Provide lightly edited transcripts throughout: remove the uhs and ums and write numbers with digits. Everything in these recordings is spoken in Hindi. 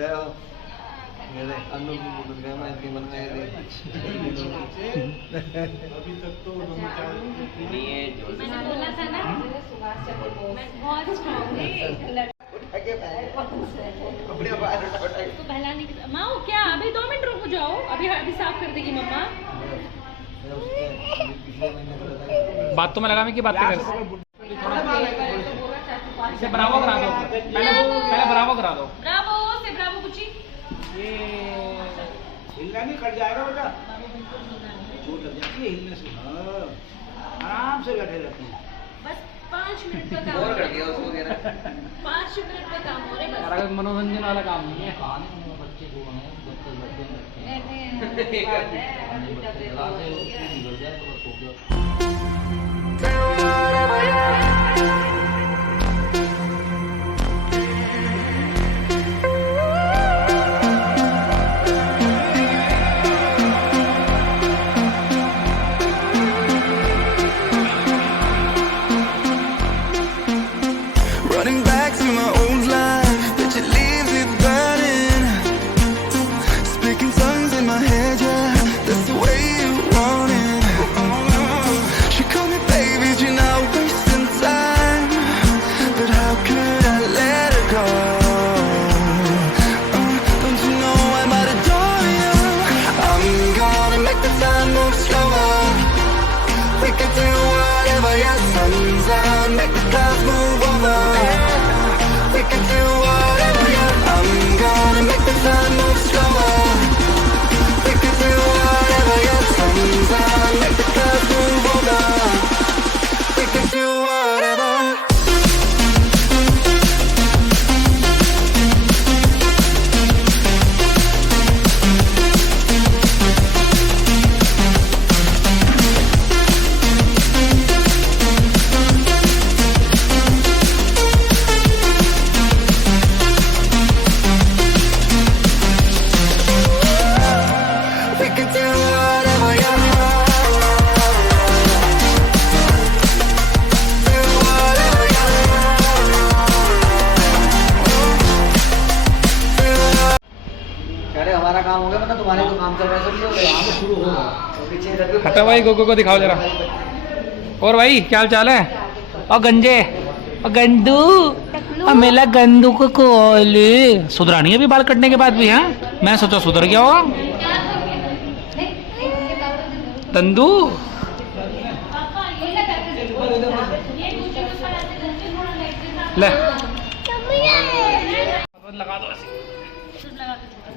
गया हो मेरे अनु की बोल गया मैं इसके मन में अभी तक तो नहीं है जो मैंने बोला था ना मैं बहुत स्ट्रांग हूँ अपने बाहर उठा उसको बहलाने की माँ क्या अभी 2 मिनट रुक जाओ अभी साफ कर देगी मम्मा बात तो मैं लगा में की बातें कर इसे ब्रावो करा दो पहले ब्रावो करा दो ब्रावो से ब्रावो कुची ये हिलना नहीं कट जाएगा बेटा चोट लग जाती है हिलने से हाँ आराम से बैठे रहते हैं बस 5 मिनट का काम और कर दिया उसको 5 मिनट का काम हो रहा है यार अगर मनोरंजन वाला काम नहीं है बच्चे को running back to my old life, but you leave it burning. Speaking tongues in my head, yeah, that's the way you want it. She called me baby, you're not wasting time, but how could I let her go? Don't you know I might adore you? I'm gonna make the time move slower. We can do whatever, yeah, sun's out, make the clouds move over. We can do whatever, yeah. I'm gonna make the time move slower. We can do whatever, yeah. Sun's out, make the clouds move over. We can do whatever. We can do whatever, yeah. Do whatever, कह रहे हमारा काम हो गया मतलब तुम्हारे तो काम चल रहा है सब लोग यहाँ पे शुरू हो पीछे इधर भी हटा भाई गोगो को दिखाओ जरा और भाई क्या हाल चाल है और गंजे और गंदू और मेला गंदू को कॉल सुधरानी है अभी बाल कटने के बाद भी हाँ मैं सोचा सुधर गया होगा तंदू ले लगा दो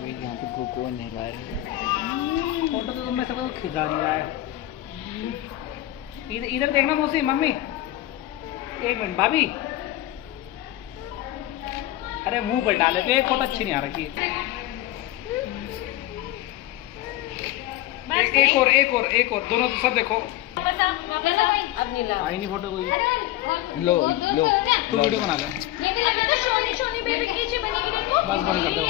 यहाँ पे कोको नहीं ला रहे फोटो तो तुमने सबको खिंचा दिया है इधर देखना मौसी मम्मी 1 मिनट भाभी अरे मुंह पर डाले तो एक फोटो अच्छी नहीं आ रही एक और दोनों तो सब देखो अब नहीं ला आई नहीं फोटो कोई लो लो तुम वीडियो बना लो ये भी लगा तो सोनी सोनी बेबी नीचे बनेगी देखो बस बंद कर दो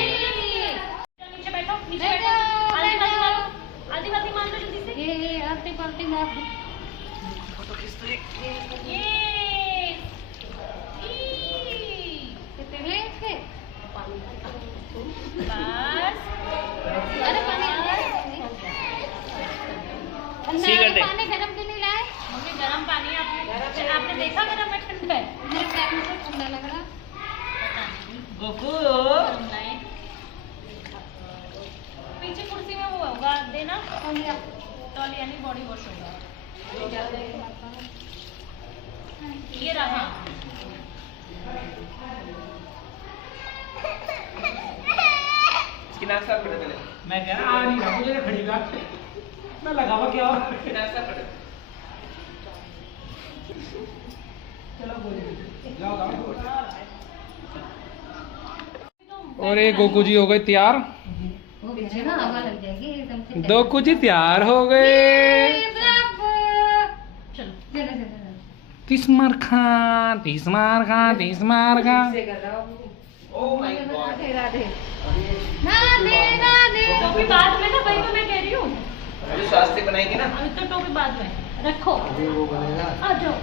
नीचे बैठो नीचे बैठो आधी बाती मारो आधी बाती मार दो जल्दी से ये आधी बाती मार दो फोटो खींच दो ये कितने ले इसके बस अरे पानी सी कर दे पानी गरम क्यों नहीं लाए मम्मी गरम पानी आपने देखा गरम है ठंडा है मेरे पैर में तो ठंडा लग रहा गोकू पीछे कुर्सी में वो होगा देना तौलिया नहीं बॉडी वॉश होगा ये रहा इसकी नाश्ता कर पहले मैं कह रहा आ नहीं रहा मुझे खड़ी बात मैं लगावा क्या और नाश्ता कर चलो जाओ और ये गोकू जी हो गए तैयार वो पीछे ना हवा लग जाएगी एकदम से गोकू जी तैयार हो गए चलो तीसमार खान ओह माय गॉड ना दे टोपी बाद में ना वही तो मैं कह रही हूँ अभी स्वास्थ्य बनाएगी ना अभी तो टोपी बाद में रखो अभी वो बनेगा आ जाओ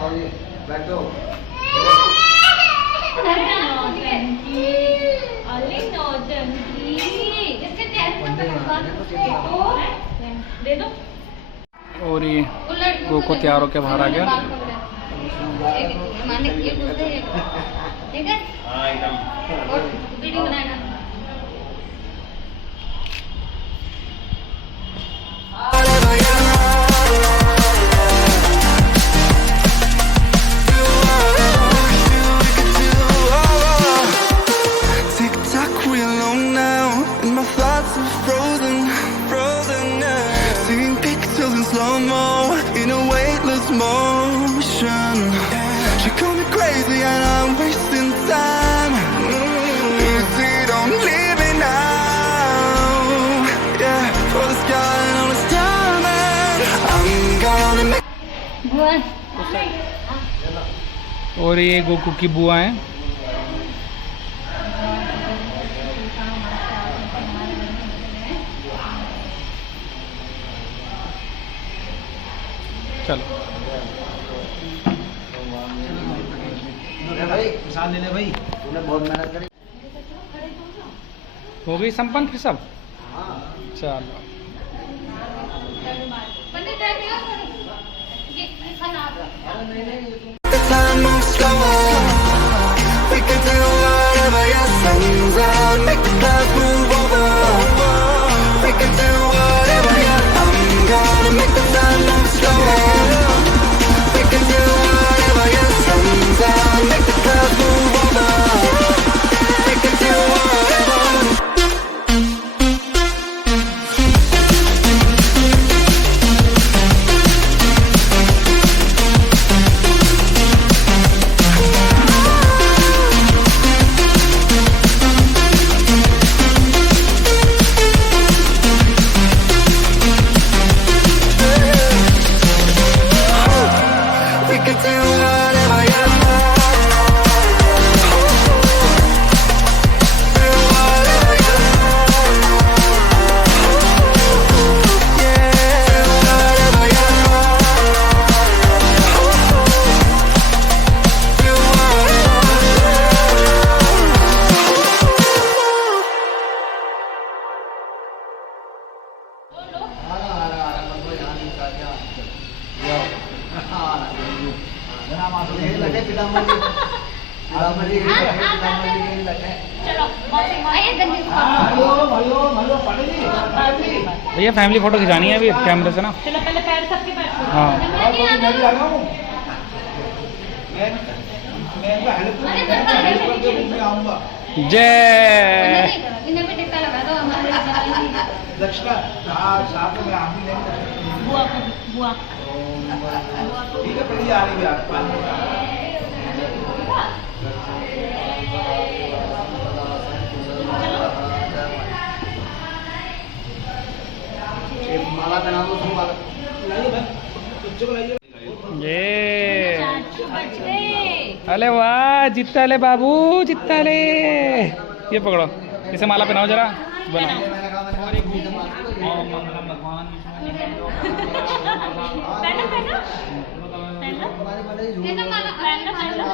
और ये बैठो अली नौजी दे दो। और ये गोको तैयार होके बाहर आ गया। ठीक है video banana. whatever you tick-tock, we alone now, and my thoughts are frozen now. Seeing pixels in slow-mo, in a weightless motion. She called me crazy and I'm wasting time. Easy, don't leave me now. Yeah, for the sky and all this diamond, I'm gonna make. और ये गोकू की बुआ है। चलो भाई प्रसाद ले ले भाई, तूने बहुत मेहनत करी। हो गई संपन्न फिर सब। चलो The time moves slower. We can do whatever, yeah, sun's out, make the clouds move over. We can do whatever, yeah, I'm gonna make the time move slower. We can do whatever, yeah, sun's out, make the clouds move over. We can do whatever. We can do whatever, yeah. Do whatever, yeah. Yeah, do whatever, yeah. Do चलो आइए जल्दी से भैया फैमिली फोटो खिंचानी है अभी कैमरे से ना। चलो पहले पैर सबके पैर छूओ। हाँ मैं हेल्प करके रूम में आऊंगा। जय। इन्हें भी टिक्का लगा दो हमारे दक्षिणा साथ में आप ही लेंगे। बुआ को बुआ ठीक है पहले आ रही है आप 5 मिनट। माला पहना दो उसको, माला लाइए बच्चों को लाइए। ये चाचू बच गए। अरे वाह जित्ता ले बाबू जित्ता ले। ये पकड़ो इसे माला पहनाओ जरा बनाओ। पहना पहना पहना माला पहना पहना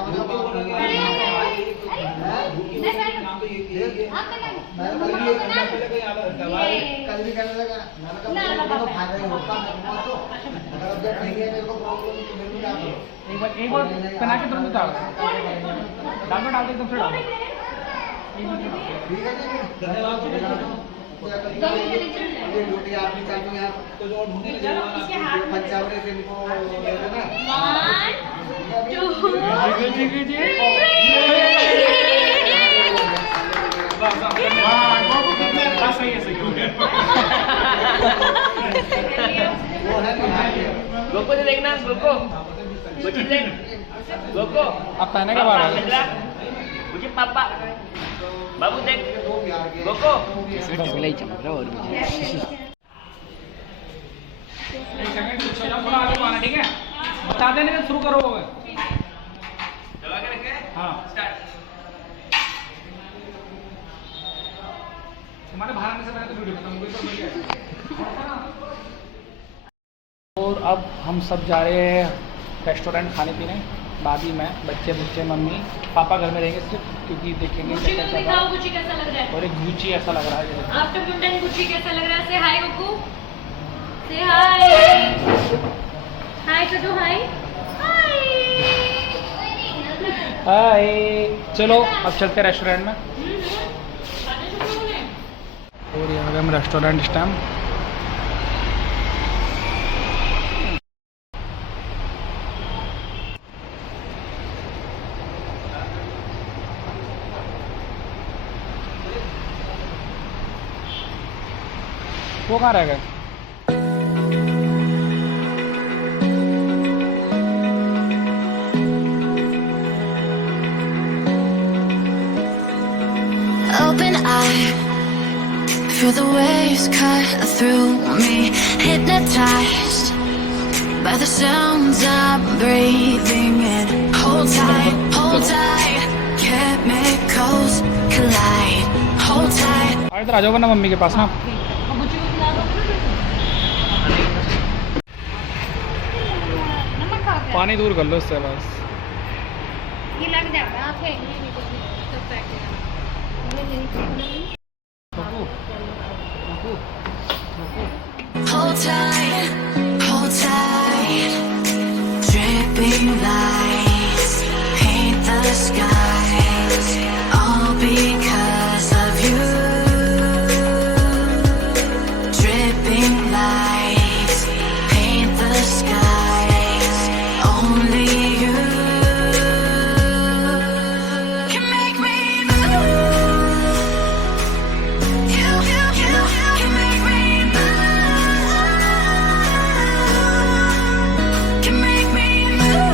एक बार पहना के तुरंत उतार डाल दो एकदम से डाल दो। ड्यूटी आपकी चालू है तो जो ढूंढने इसके हाथ में 55 से इनको ले लेना। 1 2 Goko ni देखना Goko Bocil dek Goko अब पहने के बाद Bocil papa Babu dek Goko थोड़ा आगे बढ़ाना ठीक है बता देने का शुरू करो। Dua ke reke हाँ Start हमारे बाहर आने से पहले तो वीडियो खत्म हो गई तो बढ़िया है। और अब हम सब जा रहे हैं रेस्टोरेंट खाने पीने। भाभी, मैं, बच्चे बुच्चे, मम्मी पापा घर में रहेंगे सिर्फ, क्योंकि देखेंगे गुच्ची क्या को क्या चल दिखाओ, रहा है। गुच्ची कैसा लग रहा है? और एक गुच्ची ऐसा लग रहा है ये देखो। आफ्टर मुंडन गुच्ची कैसा लग रहा है? से हाय गुक्कू, से हाय, हाय करो, हाय हाय। चलो अब चलते हैं रेस्टोरेंट में। और यहाँ पे हम रेस्टोरेंट इस टाइम। वो कहाँ रह गए? Open eye, feel the waves cut through me, hypnotized by the sounds I'm breathing in. Hold tight, chemicals collide. Hold tight. इधर आ जाओगे ना मम्मी के पास ना। और गुच्ची को खिला दो। नमक खा के पानी दूर कर लो उससे बस। ये लग जाएगा आपके तो pack Hold tight, dripping lights paint the skies, all because of you. Dripping lights paint the skies, only you can make me move. You can make me move. Can make me move.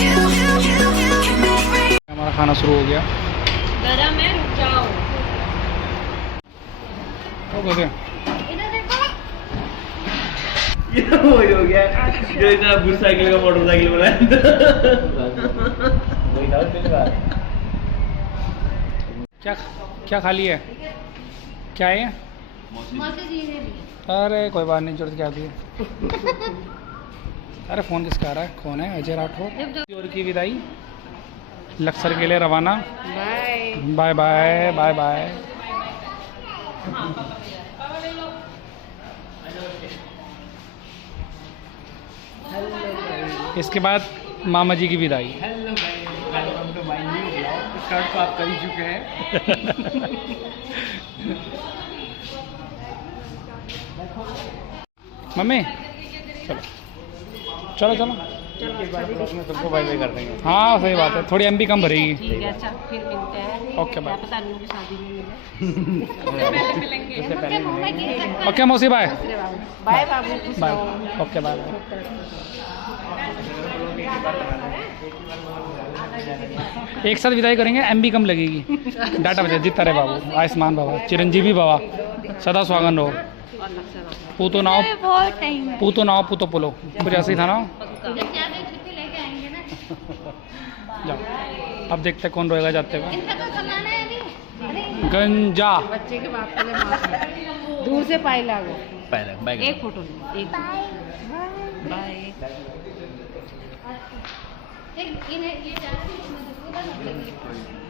You can make me. हमारा खाना शुरू हो गया। गरम है, रुक जाओ। वो कैसे? इधर देखो। ये वही हो गया जो इतना बुश साइकिल का मोटरसाइकिल बनाया। क्या क्या खा लिया है? क्या है ये? मौसी जी ने भी। अरे कोई बात नहीं, जरूरत क्या थी। अरे फ़ोन किसका आ रहा है? कौन है? अजय राठौर। और की विदाई, लक्सर के लिए रवाना। Bye bye bye bye. इसके बाद मामा जी की विदाई। Hello welcome to my new blog. Start तो आप कर ही चुके हैं। मम्मी चलो चलो चलो। सबको बाय बाय कर देंगे। हाँ सही बात है, थोड़ी एमबी कम भरेगी। ठीक है, अच्छा फिर मिलते हैं। Okay bye. पता नहीं शादी में मिले। ओके मौसी बाय बाय बाबू, खुश बाय। रहो। Okay bye bye. एक साथ विदाई करेंगे, एमबी कम लगेगी, डाटा बचे। जीता रहे बाबू, आयुष्मान बाबा, चिरंजीवी बाबा, सदा स्वागन रहो। पूतो नाव बहुत टाइम है। पूतो नाव पूतो पुलो, कुछ ऐसे ही था ना। छुट्टी लेके आएंगे ना। जाओ अब देखते हैं कौन रोएगा जाते हुए। इनका तो समाना है अभी। अरे गंजा बच्चे के बाप के लिए माफ है। दूर से पाई लागो। पहले बाय एक फोटो लो, एक बाय।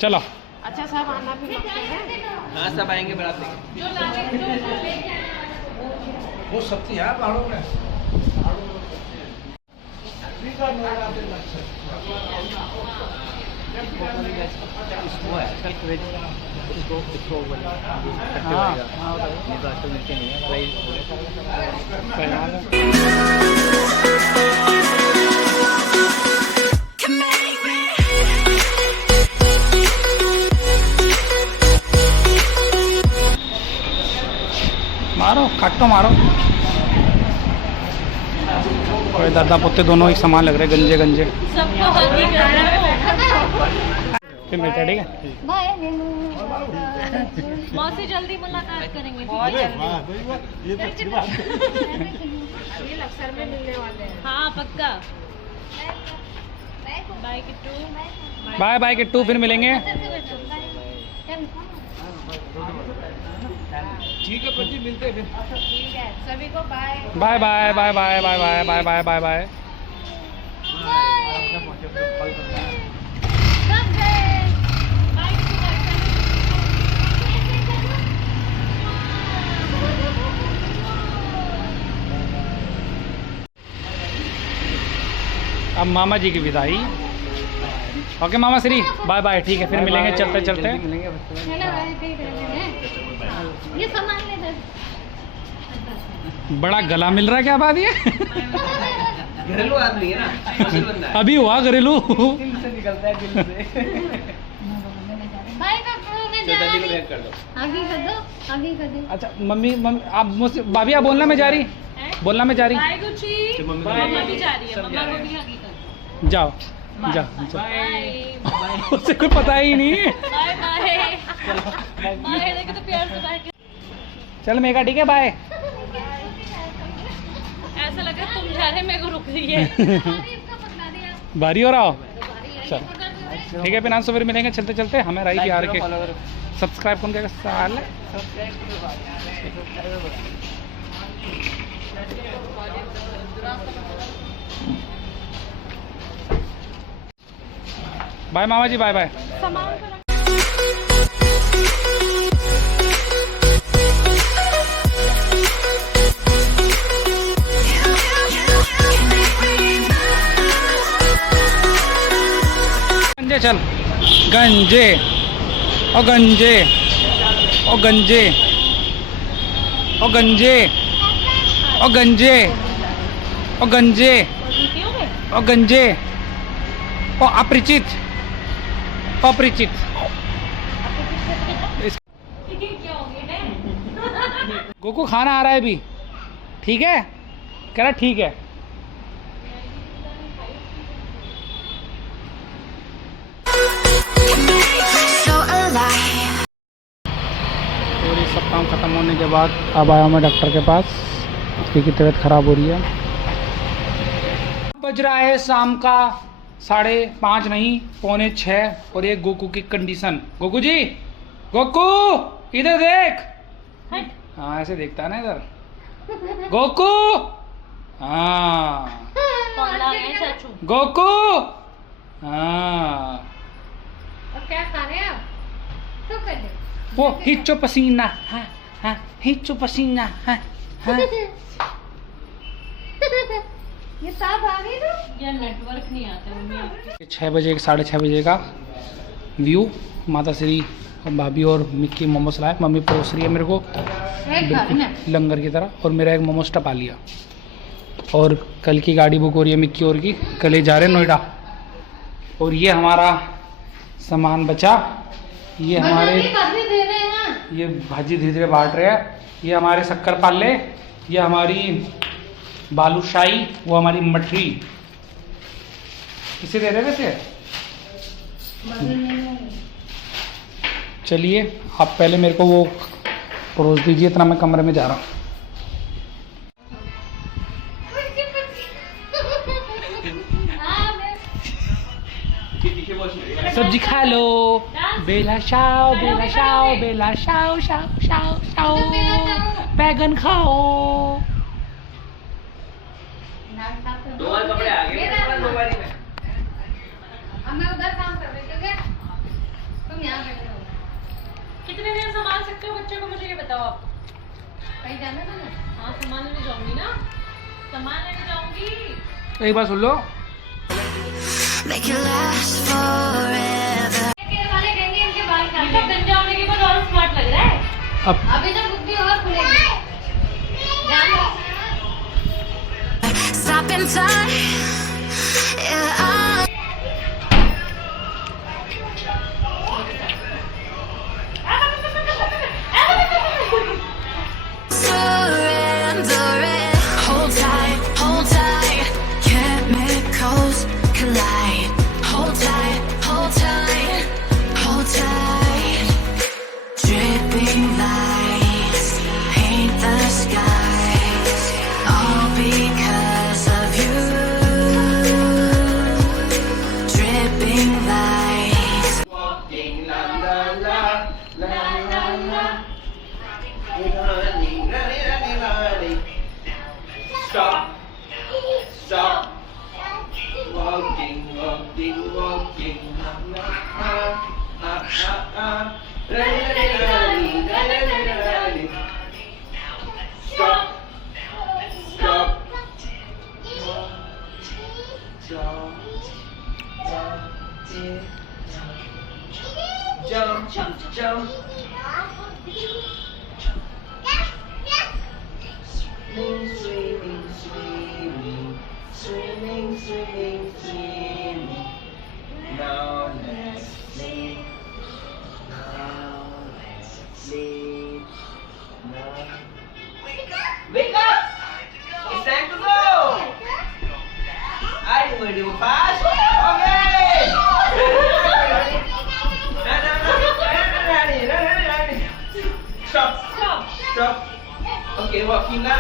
चलो। अच्छा सब आना भी मांगते हैं। हाँ सब आएंगे बारात लेके। वो सब्जी है पहाड़ों में। इसको है इसको हाँ ये तो आजकल मिलते नहीं है भाई। सही बात है। Can make me. मारो काटो मारो। कोई दादा पोते दोनों एक समान लग रहे, गंजे गंजे। सबको हल्दी करना है। फिर मिलते हैं, ठीक है। मौसी जल्दी मुलाकात करेंगे। बहुत जल्दी। ये लक्सर में मिलने वाले हैं। हाँ पक्का। Bye Kittu. Bye bye Kittu, फिर मिलेंगे। ठीक है पति, मिलते हैं फिर। ठीक है, सभी को bye. Bye bye bye bye bye bye bye bye bye bye. सब गए बाय अब मामा जी की विदाई। ओके मामा श्री, बाय बाय, ठीक है, फिर मिलेंगे चलते चलते। ये सामान ले दे। बड़ा गला मिल रहा है, क्या बात ये? घरेलू आदमी है ना, असल बंदा है। अभी हुआ घरेलू। दिल से निकलता है, दिल से। बाय का मैं जा दादी को रही। बैक कर दो। आगे कर दो, आगे कर दो। अच्छा मम्मी मम्मी आप मुझसे भाभी आप बोलना मैं जा रही, बोलना मैं जा रही। Bye Gucci. तो मम्मी मम्मा भी जा रही है, सब मम्मा जा को रहे भी हैं। आगे कर दो। जाओ जाओ जाओ। बाय उसे कोई पता ही नहीं। Bye bye bye. देखो तो प्यार से बाय। चल मेगा ठीक है, बाय। ऐसा लग रहा है तुम जा रहे मेरे को रुक रही है। बारी हो रहा हो, चल ठीक है, फिर फिर मिलेंगे चलते चलते। हमें राई बिहार के सब्सक्राइब कौन क्या साल है। बाय मामा जी, बाय बाय। सामान को रख- गंजे चल, गंजे ओ गंजे ओ गंजे ओ गंजे ओ गंजे ओ गंजे ओ गंजे ओ अपरिचित अपरिचित। ये क्या हो गया है? गोकू खाना आ रहा है अभी, ठीक है, कह रहा ठीक है। So alive. और ये सब काम ख़त्म होने के बाद अब आया मैं डॉक्टर के पास, क्योंकि तबीयत ख़राब हो रही है। बज रहा है शाम का 5:30 नहीं 5:45, और ये गोकू की कंडीशन। गोकू जी, गोकू इधर देख। हट। हाँ ऐसे देखता है ना इधर, गोकू। हाँ पगला गए चाचू। गोकू। हाँ अब क्या खा रहे हैं आप? तो कर दे। वो हिच्चो पसीना, हाँ हाँ हिच्चो पसीना, हाँ हाँ। ये साफ आ गई ना? यार नेटवर्क नहीं आता मम्मी। 6 बजे 6:30 बजे का व्यू। माता श्री और भाभी और मिक्की मोमोस लाए, मम्मी परोस रही है मेरे को बिल्कुल लंगर की तरह, और मेरा एक मोमोस टपा लिया। और कल की गाड़ी बुक हो रही है मिक्की और की, कल ही जा रहे हैं नोएडा। और ये हमारा सामान बचा, ये हमारे दे रहे हैं। ये भाजी धीरे धीरे बांट रहे हैं। ये हमारे शक्कर पाले, ये हमारी बालूशाही, वो हमारी मठरी। किसे दे रहे वैसे? चलिए आप पहले मेरे को वो परोस दीजिए, इतना मैं कमरे में जा रहा हूँ। पीछे बहुत शुक्रिया। सब्जी खा लो, बेला शाओ बेला शाओ बेला शाओ शाओ शाओ शाओ, बैगन खाओ। दो बार कपड़े आ गए, दो बारी में। अब मैं उधर काम कर रही हूँ, ठीक है? तुम यहाँ बैठे रहो। कितने देर संभाल सकते हो बच्चे को, मुझे ये बताओ आप। कहीं जाना था ना? हाँ सामान लेने जाऊंगी ना, सामान लेने जाऊंगी। एक बार सुन लो, Make it last forever. वाले कहेंगे इनके बाल काट लो। गंजा होने के बाद और स्मार्ट लग रहा है। अब अभी तो बुद्धि और खुलेगी। ध्यान रखो। Stop in time. Yeah, surrendering. Hold tight, chemicals collide. Hold tight, hold tight. Dripping lights paint the skies, all because of you. Jump, jump, jump. Swimming, swimming, swimming, swimming, swimming, swimming. Now let's sleep. Now let's sleep. Now. Wake up! It's time to go. Are you ready to fast? Okay. Stop. Stop. Stop. Okay, walking now.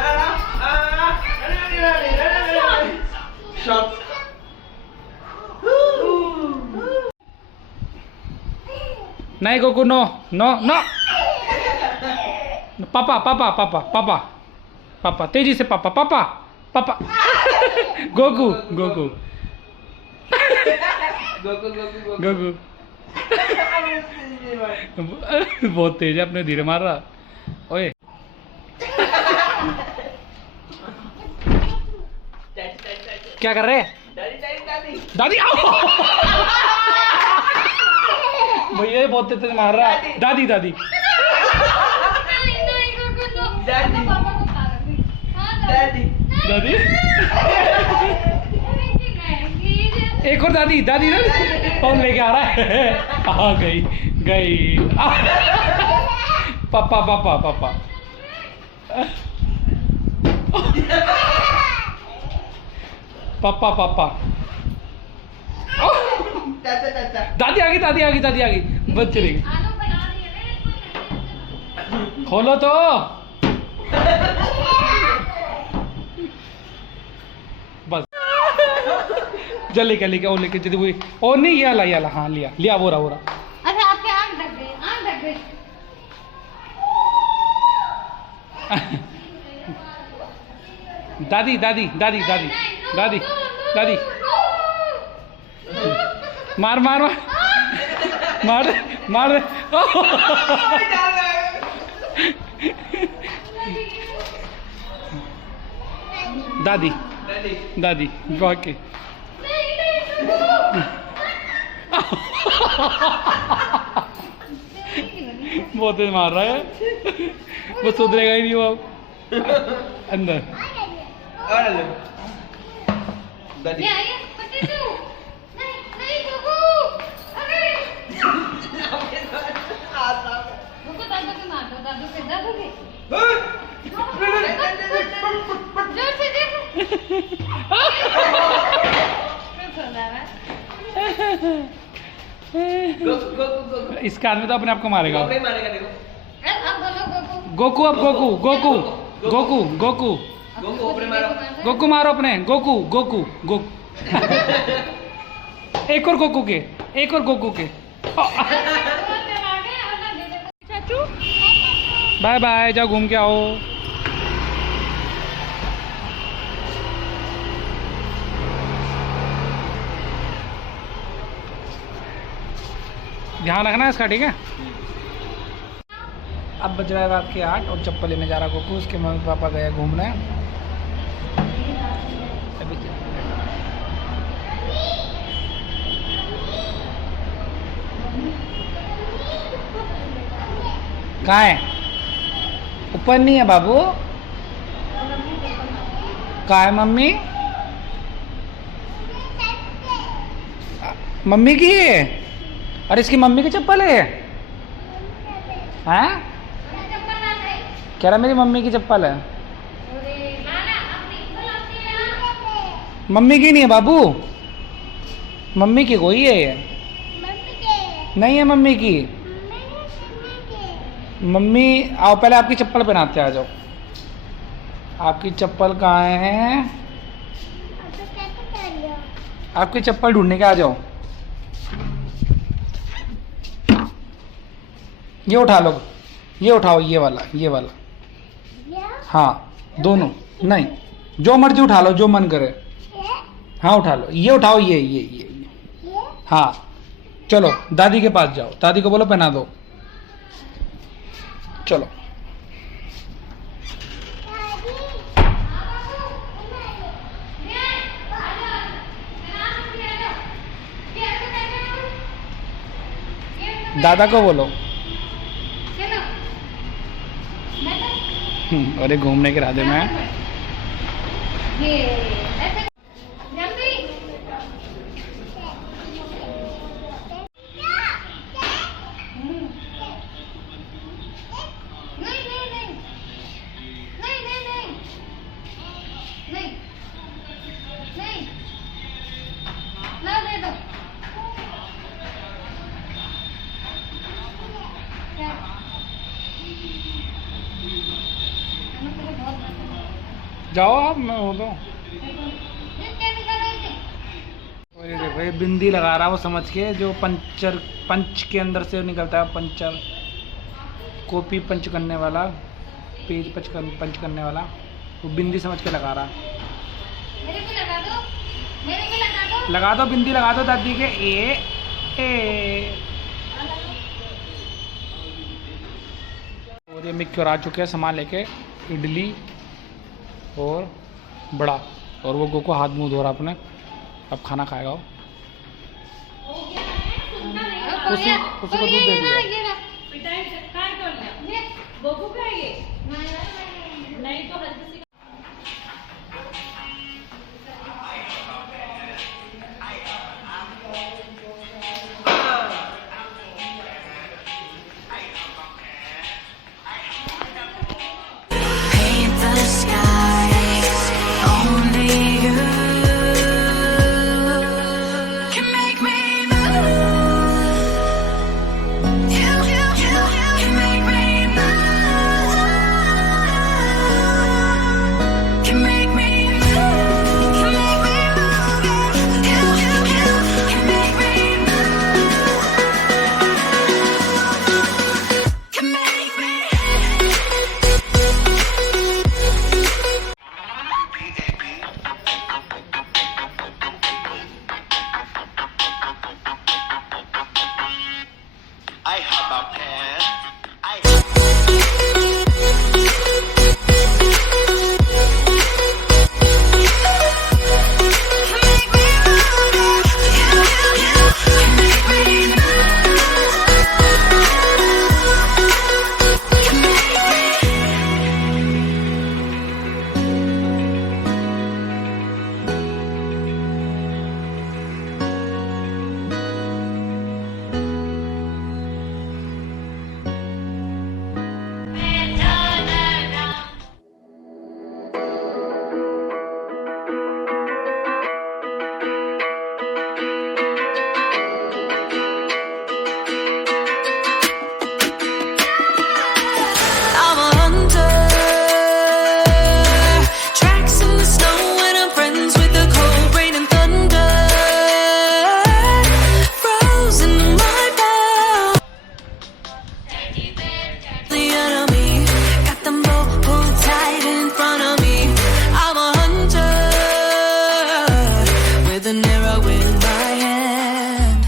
Stop. नहीं गोकू नो नो नो पापा पापा पापा पापा पापा तेजी से पापा पापा पापा Goku Goku Go, go, go, go, go. Goku बहुत तेज है, अपने धीरे मार रहा। ओए क्या कर रहे हैं? Daddy, daddy, daddy. दादी आओ भैया ये बहुत तेज मार रहा है। दादी दादी Daddy. पापा को खा रही। हाँ Daddy. दादी एक और दादी दादी दादी कौन लेके आ रहा है? आ गई गई पापा पापा पापा पापा पापा Tata, tata. दादी आ गई दादी आ गई दादी आ गई बच्चे देख आलू बना दिए ना। खोलो तो बस जल लेके लेके और लेके जल्दी वही और नहीं ये ला हाँ लिया लिया वो रहा अच्छा आपके आँख ढक गई, आँख ढक गई। दादी दादी दादी दादी दादी दादी मार मार मार मार मार दादी Daddy. दादी बाकी बहुत तेज मार रहा है वो सुधरेगा ही नहीं वो अब अंदर Ahora lo. Daddy. ये आइए, पट्टी दो। नहीं, नहीं, गुगु। अरे। गुगु दादू के मार दो, दादू के। जोर से देखो। क्यों सो रहा है? Go, go, go, go. इसका आदमी तो अपने आप को मारेगा Go, play मारेगा देखो. अब बोलो गुगु। गोकू अब Goku Goku Goku Goku Go, go, play मारो. गोकू मारो अपने गोकू गोकू गोकू एक और गोकू के एक और गोकू के चाचू बाय बाय जाओ घूम के आओ ध्यान रखना इसका ठीक है। अब बज रहा है रात के 8 और चप्पल लेने जा रहा गोकू उसके मम्मी पापा गए घूमने अभी कहाँ है ऊपर नहीं है बाबू कहाँ है मम्मी मम्मी की है अरे इसकी मम्मी की चप्पल है हैं कह रहा मेरी मम्मी की चप्पल है मम्मी की नहीं है बाबू मम्मी की कोई है ये नहीं है मम्मी की मम्मी आओ पहले आपकी चप्पल पहनाते आ जाओ आपकी चप्पल कहाँ है आपकी चप्पल ढूंढने के आ जाओ ये उठा लो ये उठाओ ये वाला हाँ दोनों नहीं जो मर्जी उठा लो जो मन करे हाँ उठा लो ये उठाओ ये हाँ चलो दादी के पास जाओ दादी को बोलो पहना दो चलो दादा को बोलो। चलो अरे घूमने के इरादे में है। ये ऐसे जल्दी नहीं नहीं नहीं नहीं नहीं नहीं नहीं नहीं ला दे दो क्या हमें तेरे बहुत पसंद है। जाओ आप, मैं हो तो। ये क्या निकाल रही थी? और ये देखो ये बिंदी लगा रहा है वो, समझ के, जो पंच के अंदर से निकलता है, पंचर, कॉपी पंच करने वाला, पेज पंच करने वाला, वो बिंदी समझ के लगा रहा। मेरे भी लगा दो, मेरे भी लगा दो। लगा दो बिंदी, लगा दो दादी के। ए और ये मिक्योर आ चुके हैं सामान लेके, इडली और बड़ा, और वो गोको हाथ मुंह धो रहा अपने, अब खाना खाएगा वो। उसी को दूध दे दिया। गोकू का है ये? नहीं तो हर किसी Paint the skies, only you can make me move. You can make me move. Can make me move. Can make me move. You can make me move. Can make me. I have a pen. I'm a hunter, tracks in the snow, and I'm friends with the cold rain and thunder. Frozen in my bones, the enemy got them both pulled tight in front of me. I'm a hunter with an arrow in my hand.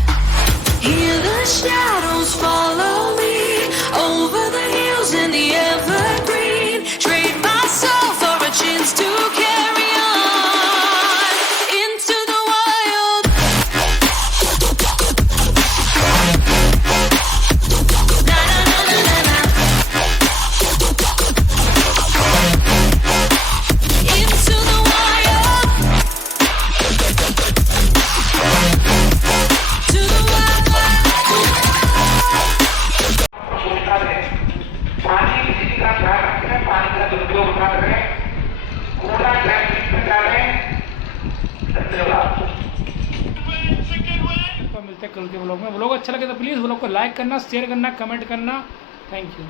Hear the shadows follow me over the hills and the evergreen. Trade my soul for a chance to carry on into the wild. Na na na na na na. Into the wild. To the wild. पानी किसी का ख्याल रखें, पानी का दुरुपयोग न करें, कूड़ा डस्टबिन में डालें। धन्यवाद। तो मिलते हैं कल के ब्लॉग में। ब्लॉग अच्छा लगे तो प्लीज़ ब्लॉग को लाइक करना, शेयर करना, कमेंट करना। Thank you.